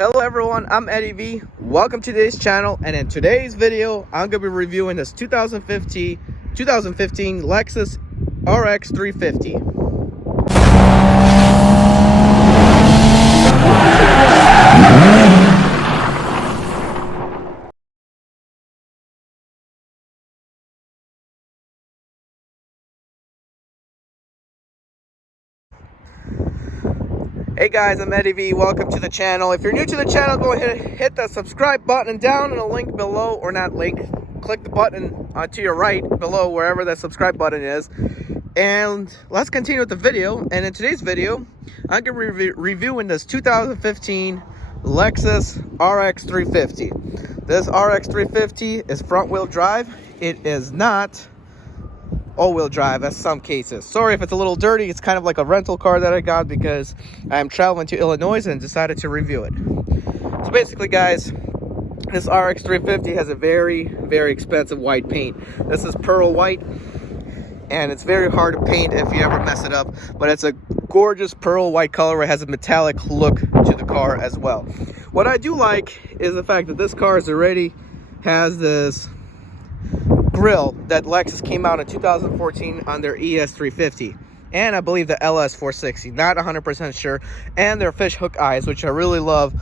Hello everyone, I'm Eddie V. Welcome to today's channel, and in today's video I'm going to be reviewing this 2015 Lexus RX350. Hey guys, I'm Eddie V. Welcome to the channel. If you're new to the channel, go ahead and hit that subscribe button down in a link below, or not link, click the button to your right below wherever that subscribe button is. And let's continue with the video. And in today's video, I'm going to be reviewing this 2015 Lexus RX350. This RX350 is front wheel drive. It is not all-wheel drive as some cases. Sorry if it's a little dirty. It's kind of like a rental car that I got because I'm traveling to Illinois and decided to review it. So basically guys, this RX350 has a very expensive white paint. This is pearl white, and it's very hard to paint if you ever mess it up, but it's a gorgeous pearl white color. It has a metallic look to the car as well. What I do like is the fact that this car already has this grill that Lexus came out in 2014 on their ES350, and I believe the LS460, not 100% sure, and their fish hook eyes, which I really love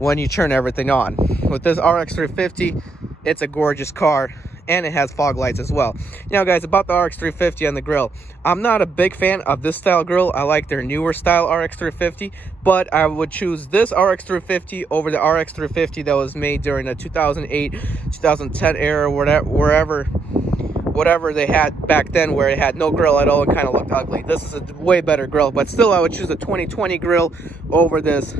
when you turn everything on. With this RX350, it's a gorgeous car, and it has fog lights as well. Now guys, about the RX350 and the grill, I'm not a big fan of this style grill. I like their newer style RX350, but I would choose this RX350 over the RX350 that was made during the 2008 2010 era, whatever they had back then, where it had no grill at all and kind of looked ugly. This is a way better grill, but still I would choose the 2020 grill over this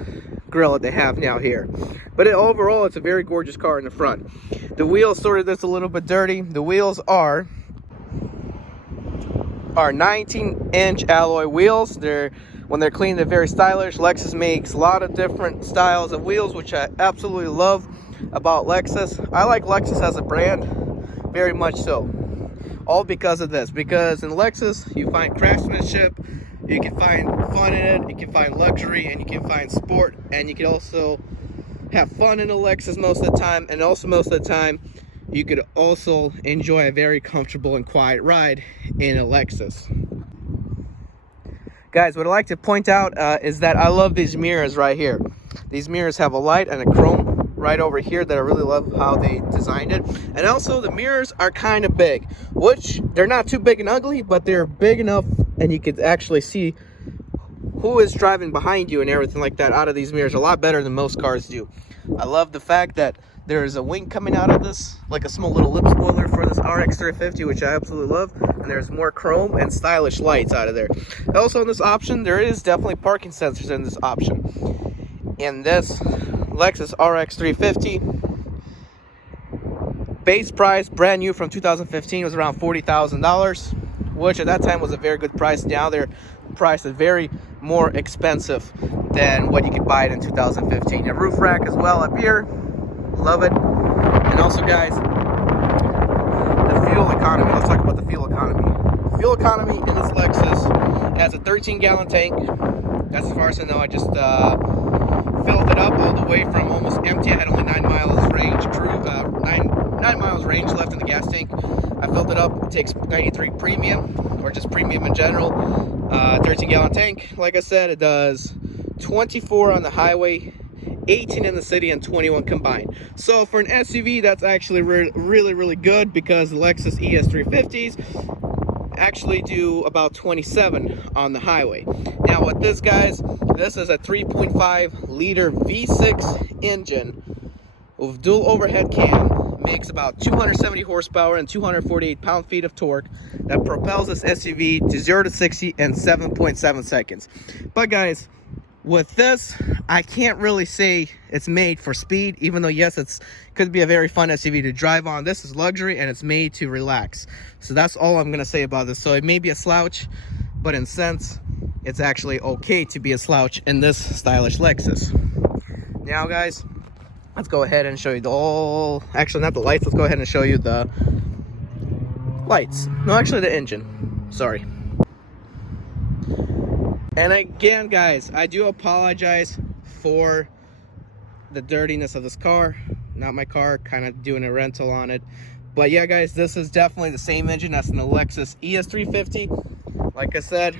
grill that they have now here. But overall, it's a very gorgeous car in the front. The wheels, sort of, that's a little bit dirty. The wheels are 19-inch alloy wheels. When they're clean, they're very stylish. Lexus makes a lot of different styles of wheels, which I absolutely love about Lexus. I like Lexus as a brand very much so, all because of this. Because in Lexus, you find craftsmanship, you can find fun in it, you can find luxury, and you can find sport, and you can also have fun in a Lexus most of the time, and also most of the time you could also enjoy a very comfortable and quiet ride in a Lexus. Guys, what I like to point out is that I love these mirrors right here. These mirrors have a light and a chrome right over here that I really love how they designed it. And also the mirrors are kind of big, which they're not too big and ugly, but they're big enough and you could actually see who is driving behind you and everything like that out of these mirrors a lot better than most cars do. I love the fact that there is a wing coming out of this, like a small little lip spoiler for this RX350, which I absolutely love. And there's more chrome and stylish lights out of there. Also in this option, there is definitely parking sensors in this option. In this Lexus RX350, base price, brand new from 2015, was around $40,000, which at that time was a very good price. Now they're priced very more expensive than what you could buy it in 2015. A roof rack as well up here, love it. And also guys, the fuel economy. Let's talk about the fuel economy. The fuel economy in this Lexus, it has a 13-gallon tank. That's as far as I know. I just filled it up all the way from almost empty. I had only 9 miles range, 9 miles range left in the gas tank. I filled it up. It takes 93 premium, or just premium in general. 13-gallon tank. Like I said, it does 24 on the highway, 18 in the city, and 21 combined. So for an SUV, that's actually really good, because the Lexus ES350s actually do about 27 on the highway. Now with this, guys, this is a 3.5 liter V6 engine with dual overhead cam. Makes about 270 horsepower and 248 pound-feet of torque that propels this SUV to 0 to 60 in 7.7 seconds. But guys, with this, I can't really say it's made for speed, even though yes, it could be a very fun SUV to drive on. This is luxury and it's made to relax. So that's all I'm gonna say about this. So it may be a slouch, but in sense, it's actually okay to be a slouch in this stylish Lexus. Now guys, let's go ahead and show you actually not the lights, let's go ahead and show you the lights. No, actually the engine, sorry. And again guys, I do apologize for the dirtiness of this car. Not my car, kind of doing a rental on it. But yeah, guys, this is definitely the same engine that's in the Lexus ES350. Like I said,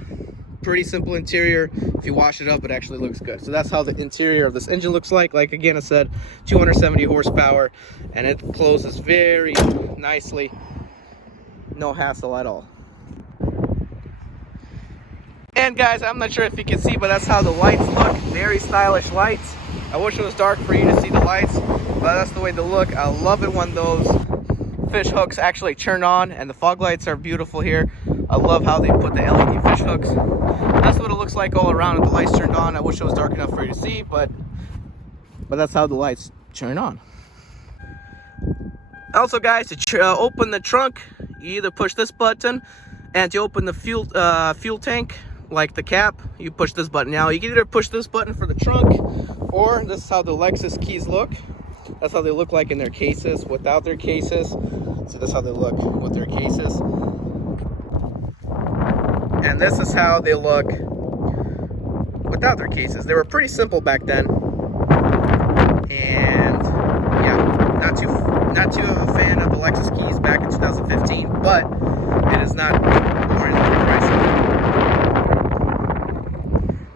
pretty simple interior. If you wash it up, it actually looks good. So that's how the interior of this engine looks like. Like again, I said, 270 horsepower, and it closes very nicely. No hassle at all. And guys, I'm not sure if you can see, but that's how the lights look. Very stylish lights. I wish it was dark for you to see the lights, but that's the way they look. I love it when those fish hooks actually turn on, and the fog lights are beautiful here. I love how they put the LED fish hooks. That's what it looks like all around with the lights turned on. I wish it was dark enough for you to see, but that's how the lights turn on. Also, guys, to open the trunk, you either push this button, and to open the fuel tank, like the cap, you push this button. Now you can either push this button for the trunk, or this is how the Lexus keys look. That's how they look like in their cases, without their cases. So that's how they look with their cases. And this is how they look without their cases. They were pretty simple back then. And yeah, not too of a fan of the Lexus keys back in 2015, but it is not boring pricey.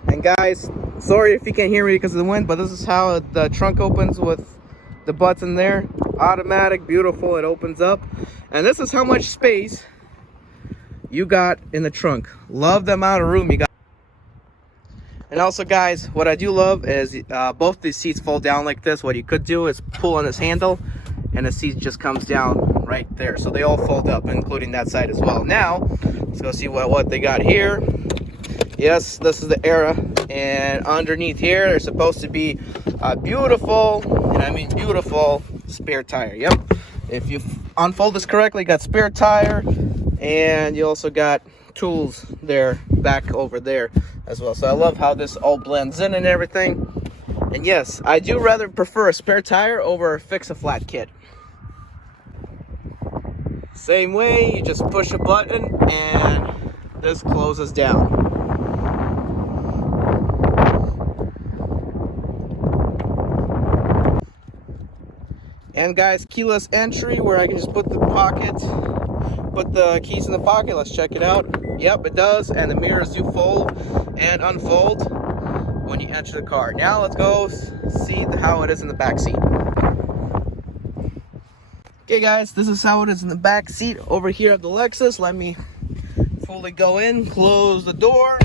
And guys, sorry if you can't hear me because of the wind, but this is how the trunk opens with the button there. Automatic, beautiful, it opens up. And this is how much space you got in the trunk. Love the amount of room you got. And also, guys, what I do love is both these seats fold down like this. What you could do is pull on this handle, and the seat just comes down right there. So they all fold up, including that side as well. Now, let's go see what they got here. Yes, this is the Era, and underneath here there's supposed to be a beautiful, and I mean beautiful, spare tire. Yep, if you unfold this correctly, you got spare tire, and you also got tools there, back over there as well. So I love how this all blends in and everything. And yes, I do rather prefer a spare tire over a fix-a-flat kit. Same way, you just push a button and this closes down. And guys, keyless entry, where I can just put the keys in the pocket. Let's check it out. Yep, it does. And the mirrors do fold and unfold when you enter the car. Now let's go see how it is in the back seat. Okay guys, this is how it is in the back seat over here at the Lexus. Let me fully go in, close the door.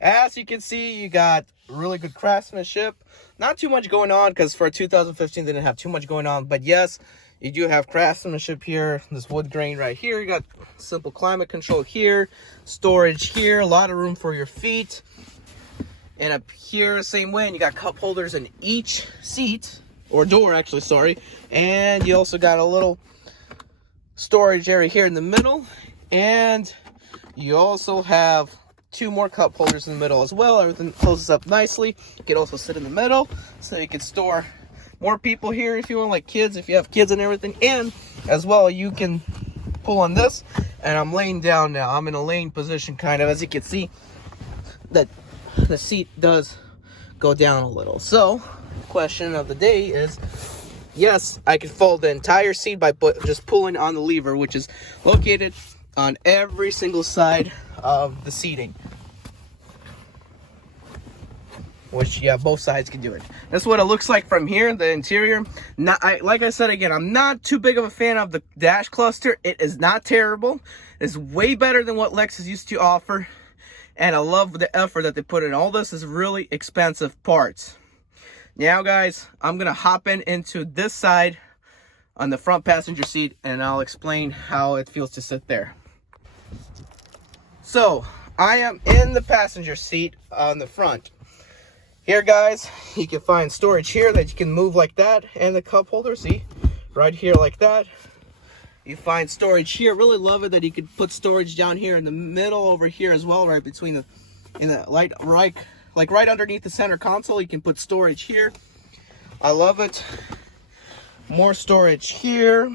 As you can see, you got really good craftsmanship. Not too much going on, because for 2015 they didn't have too much going on, but yes, you do have craftsmanship here. This wood grain right here. You got simple climate control here, storage here, a lot of room for your feet. And up here, same way, and you got cup holders in each seat, or door actually, sorry. And you also got a little storage area here in the middle, and you also have 2 more cup holders in the middle as well. Everything closes up nicely. You can also sit in the middle, so you can store more people here if you want, like kids, if you have kids and everything. And as well, you can pull on this, and I'm laying down now. I'm in a laying position, kind of. As you can see, that the seat does go down a little. So question of the day is, yes, I can fold the entire seat by just pulling on the lever, which is located on every single side of the seating. Which, yeah, both sides can do it. That's what it looks like from here, the interior. Like I said again, I'm not too big of a fan of the dash cluster. It is not terrible. It's way better than what Lexus used to offer. And I love the effort that they put in. All this is really expensive parts. Now, guys, I'm going to hop into this side on the front passenger seat, and I'll explain how it feels to sit there. So, I am in the passenger seat on the front. Here, guys, you can find storage here that you can move like that, and the cup holder, see, right here like that. You find storage here. Really love it that you can put storage down here in the middle over here as well, right between right underneath the center console. You can put storage here. I love it. More storage here.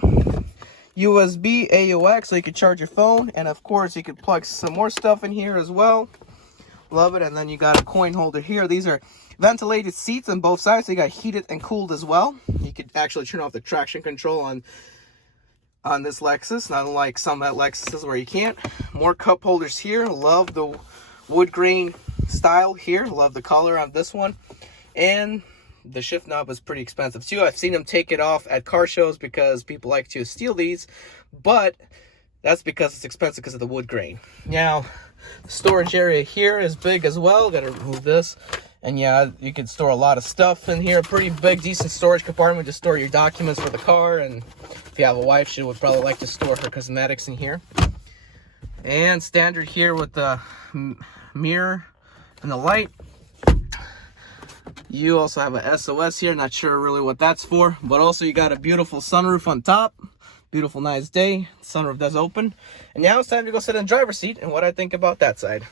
USB AUX, so you can charge your phone, and of course you can plug some more stuff in here as well. Love it. And then you got a coin holder here. These are Ventilated seats on both sides. They got heated and cooled as well. You could actually turn off the traction control on this Lexus, not unlike some Lexuses where you can't. More cup holders here. Love the wood grain style here. Love the color on this one. And the shift knob is pretty expensive too. I've seen them take it off at car shows because people like to steal these, but that's because it's expensive because of the wood grain. Now, the storage area here is big as well. Got to remove this. And yeah, you can store a lot of stuff in here. Pretty big, decent storage compartment to store your documents for the car. And if you have a wife, she would probably like to store her cosmetics in here. And standard here with the mirror and the light. You also have a SOS here. Not sure really what that's for. But also you got a beautiful sunroof on top. Beautiful, nice day. Sunroof does open. And now it's time to go sit in the driver's seat and what I think about that side.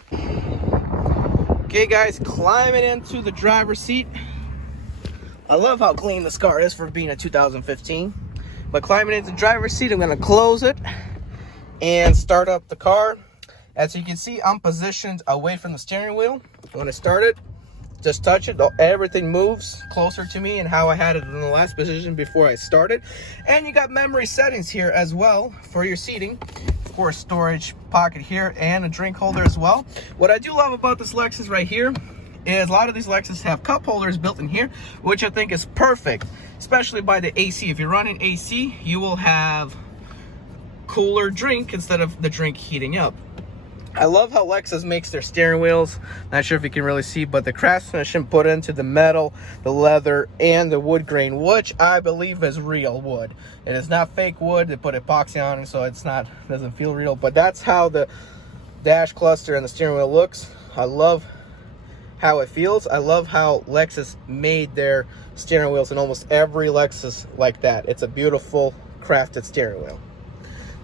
Okay guys, climbing into the driver's seat. I love how clean this car is for being a 2015. But climbing into the driver's seat, I'm going to close it and start up the car. As you can see, I'm positioned away from the steering wheel. When I start it, just touch it, everything moves closer to me and how I had it in the last position before I started. And you got memory settings here as well for your seating. Of course, storage pocket here and a drink holder as well. What I do love about this Lexus right here is a lot of these Lexus have cup holders built in here, which I think is perfect, especially by the AC. If you're running AC, you will have cooler drink instead of the drink heating up. I love how Lexus makes their steering wheels. Not sure if you can really see, but the craftsmanship put into the metal, the leather, and the wood grain, which I believe is real wood. It is not fake wood. They put epoxy on it, so it's not, doesn't feel real. But that's how the dash cluster and the steering wheel looks. I love how it feels. I love how Lexus made their steering wheels in almost every Lexus like that. It's a beautiful crafted steering wheel.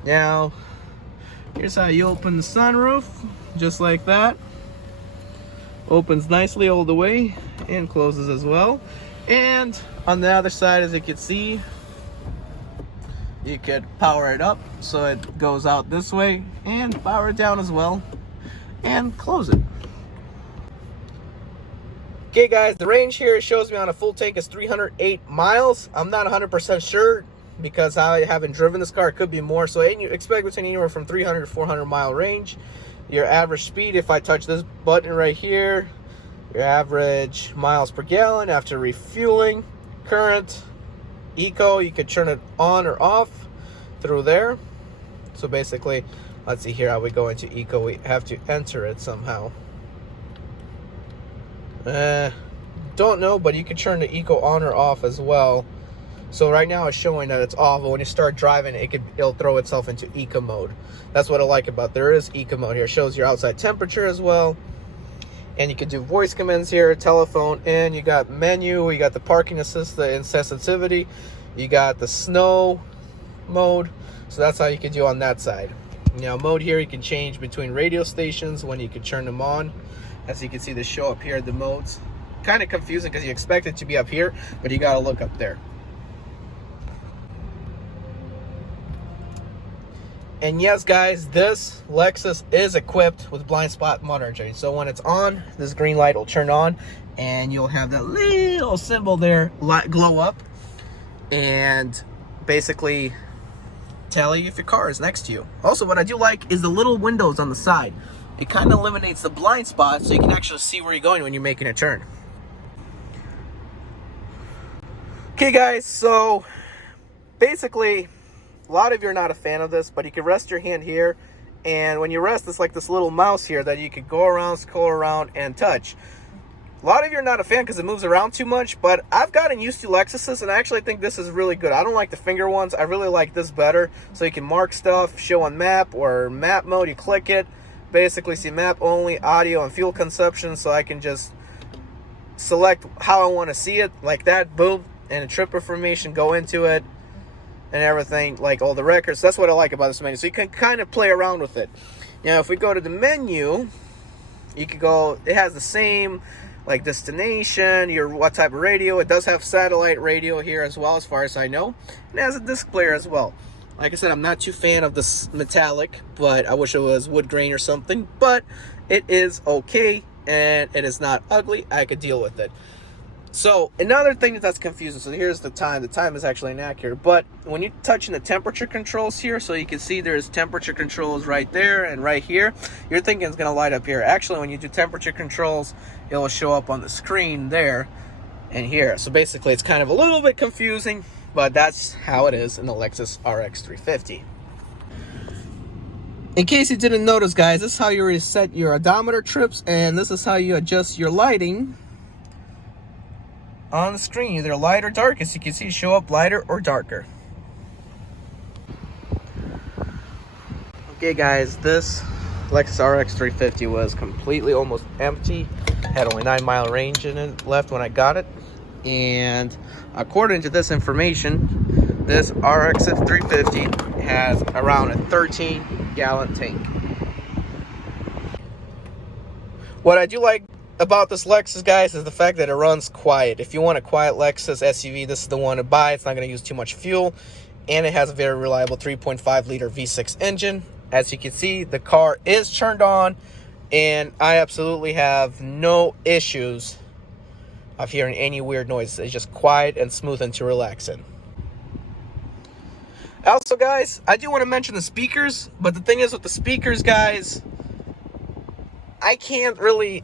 Now, here's how you open the sunroof, just like that. Opens nicely all the way and closes as well. And on the other side, as you can see, you could power it up so it goes out this way and power it down as well and close it. Okay guys, the range here shows me on a full tank is 308 miles. I'm not 100% sure, because I haven't driven this car. It could be more, so you expect between anywhere from 300 to 400 mile range. Your average speed, if I touch this button right here, your average miles per gallon after refueling. Current, eco, you could turn it on or off through there. So basically, let's see here how we go into eco. We have to enter it somehow. Don't know, but you can turn the eco on or off as well. So right now it's showing that it's off, but when you start driving, it'll throw itself into eco mode. That's what I like about there is eco mode here. It shows your outside temperature as well. And you can do voice commands here, telephone, and you got menu, you got the parking assist, the insensitivity, you got the snow mode. So that's how you can do on that side. Now mode here, you can change between radio stations when you can turn them on. As you can see, they show up here, the modes. Kind of confusing because you expect it to be up here, but you got to look up there. And yes, guys, this Lexus is equipped with blind spot monitoring. So when it's on, this green light will turn on and you'll have that little symbol there glow up and basically tell you if your car is next to you. Also, what I do like is the little windows on the side. It kind of eliminates the blind spot so you can actually see where you're going when you're making a turn. Okay, guys, so basically, a lot of you are not a fan of this, but you can rest your hand here, and when you rest, it's like this little mouse here that you can go around, scroll around, and touch. A lot of you are not a fan because it moves around too much, but I've gotten used to Lexuses, and I actually think this is really good. I don't like the finger ones. I really like this better, so you can mark stuff, show on map, or map mode, you click it, basically see map only, audio, and fuel consumption, so I can just select how I want to see it, like that, boom, and the trip information, go into it, and everything, like all the records. That's what I like about this menu. So you can kind of play around with it. Now, if we go to the menu, you can go, it has the same, like destination, what type of radio. It does have satellite radio here as well, as far as I know. And it has a disc player as well. Like I said, I'm not too fan of this metallic, but I wish it was wood grain or something, but it is okay. and it is not ugly. I could deal with it. So another thing that's confusing, so here's the time. The time is actually inaccurate, but when you're touching the temperature controls here, so you can see there's temperature controls right there and right here, you're thinking it's gonna light up here. Actually, when you do temperature controls, it will show up on the screen there and here. So basically it's kind of a little bit confusing, but that's how it is in the Lexus RX350. In case you didn't notice, guys, this is how you reset your odometer trips, and this is how you adjust your lighting on the screen, either light or dark. As you can see, show up lighter or darker. Okay guys, this Lexus RX350 was completely almost empty. Had only 9-mile range in it left when I got it. And according to this information, this RX350 has around a 13-gallon tank. What I do like about this Lexus, guys, is the fact that it runs quiet. If you want a quiet Lexus SUV, this is the one to buy. It's not going to use too much fuel, and it has a very reliable 3.5 liter V6 engine. As you can see, the car is turned on, and I absolutely have no issues of hearing any weird noises. It's just quiet and smooth and to relax in. Also, guys, I do want to mention the speakers, but the thing is with the speakers, guys, I can't really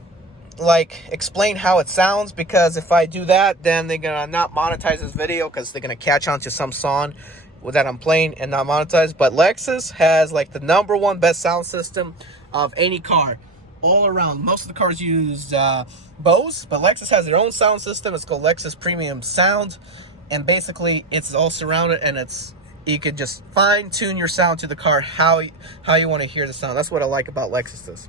explain how it sounds, because if I do that, then they're gonna not monetize this video, because they're gonna catch on to some song that I'm playing and not monetize. But Lexus has like the #1 best sound system of any car all around. Most of the cars use Bose, but Lexus has their own sound system. It's called Lexus Premium Sound, and basically it's all surrounded, and you could just fine tune your sound to the car how you want to hear the sound. That's what I like about Lexus.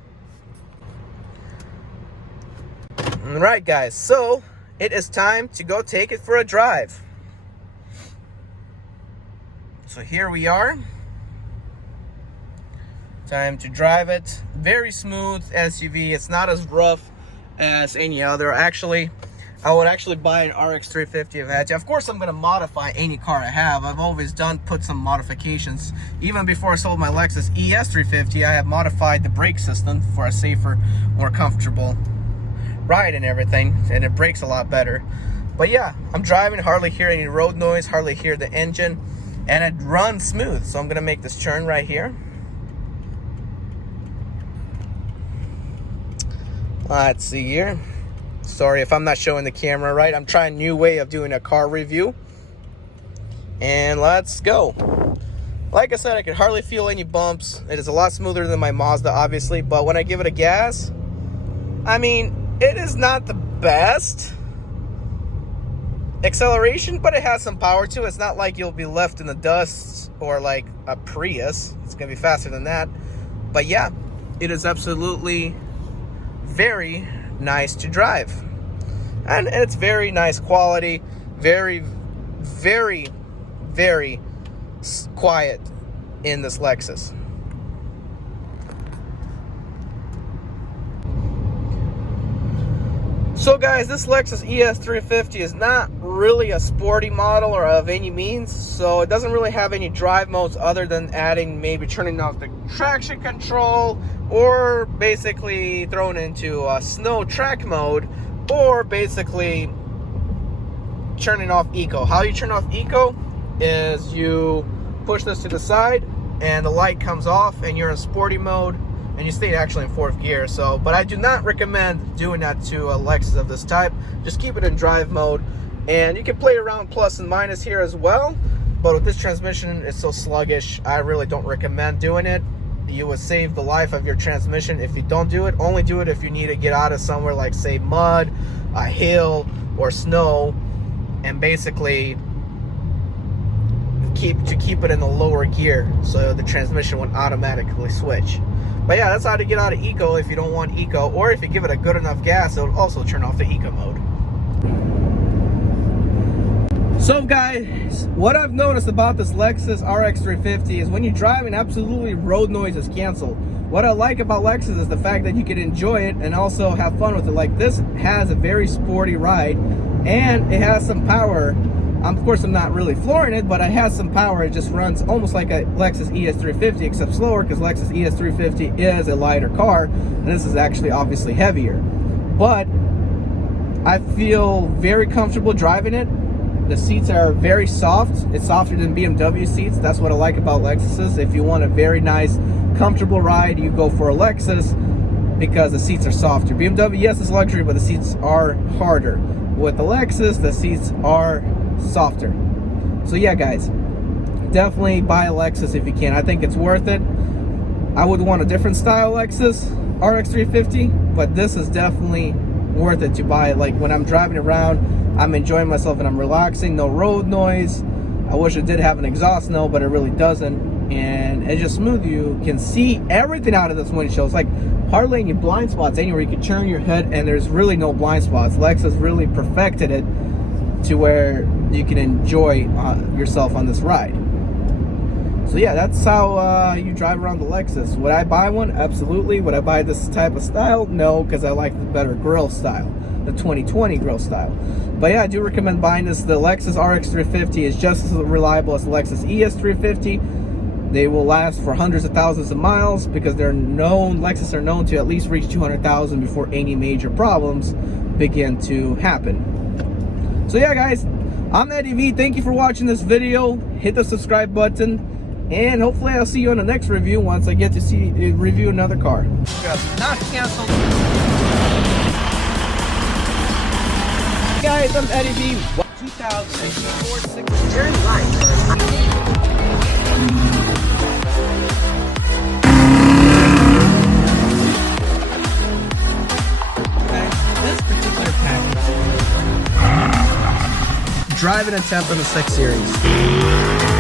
Alright guys, so it is time to go take it for a drive. So here we are. Time to drive it. Very smooth SUV. It's not as rough as any other. Actually, I would actually buy an RX350 if I had to. Of course, I'm going to modify any car I have. I've always put some modifications. Even before I sold my Lexus ES350, I have modified the brake system for a safer, more comfortable ride and everything, and it brakes a lot better. But yeah, I'm driving, hardly hear any road noise, hardly hear the engine, and it runs smooth. So I'm gonna make this turn right here. Let's see here. Sorry if I'm not showing the camera right. I'm trying a new way of doing a car review. And let's go. Like I said, I can hardly feel any bumps. It is a lot smoother than my Mazda, obviously, but when I give it a gas, I mean, it is not the best acceleration, but it has some power to it. It's not like you'll be left in the dust or like a Prius. It's gonna be faster than that. But yeah, it is absolutely very nice to drive. And it's very nice quality. Very, very, very quiet in this Lexus. So guys, this Lexus ES350 is not really a sporty model or of any means, so it doesn't really have any drive modes other than maybe turning off the traction control, or basically throwing into a snow track mode, or basically turning off eco. How you turn off eco is you push this to the side and the light comes off and you're in sporty mode, and you stay actually in 4th gear. So, but I do not recommend doing that to a Lexus of this type. Just keep it in drive mode, and you can play around plus and minus here as well. But with this transmission, it's so sluggish, I really don't recommend doing it. You would save the life of your transmission if you don't do it. Only do it if you need to get out of somewhere like, say, mud, a hill, or snow, and basically keep it in the lower gear so the transmission would automatically switch. But yeah, that's how to get out of eco if you don't want eco, or if you give it a good enough gas, it'll also turn off the eco mode. So guys, what I've noticed about this Lexus RX350 is when you're driving, absolutely road noise is canceled. What I like about Lexus is the fact that you can enjoy it and also have fun with it. Like, this has a very sporty ride, and it has some power. Of course, I'm not really flooring it, but it has some power. It just runs almost like a Lexus ES350, except slower, because Lexus ES350 is a lighter car, and this is actually obviously heavier. but I feel very comfortable driving it. The seats are very soft. It's softer than BMW seats. That's what I like about Lexuses. If you want a very nice, comfortable ride, you go for a Lexus because the seats are softer. BMW, yes, it's luxury, but the seats are harder. With the Lexus, the seats are softer. So yeah, guys, definitely buy a Lexus if you can. I think it's worth it. I would want a different style Lexus RX350, but this is definitely worth it to buy it. Like when I'm driving around, I'm enjoying myself and I'm relaxing. No road noise. I wish it did have an exhaust note, but it really doesn't. And it's just smooth. You can see everything out of this windshield. It's like hardly any blind spots anywhere. You can turn your head and there's really no blind spots. Lexus really perfected it to where you can enjoy yourself on this ride. So yeah, that's how you drive around the Lexus. Would I buy one? Absolutely. Would I buy this type of style? No, because I like the better grille style, the 2020 grille style. But yeah, I do recommend buying this. The Lexus RX350 is just as reliable as the Lexus ES350. They will last for hundreds of thousands of miles because Lexus are known to at least reach 200,000 before any major problems begin to happen. So yeah, guys, I'm Eddie V. Thank you for watching this video. Hit the subscribe button. And hopefully I'll see you on the next review once I get to review another car. Not canceled. Guys, I'm Eddie B. 2004 turn right. This particular package. Driving a temp in the 6 Series.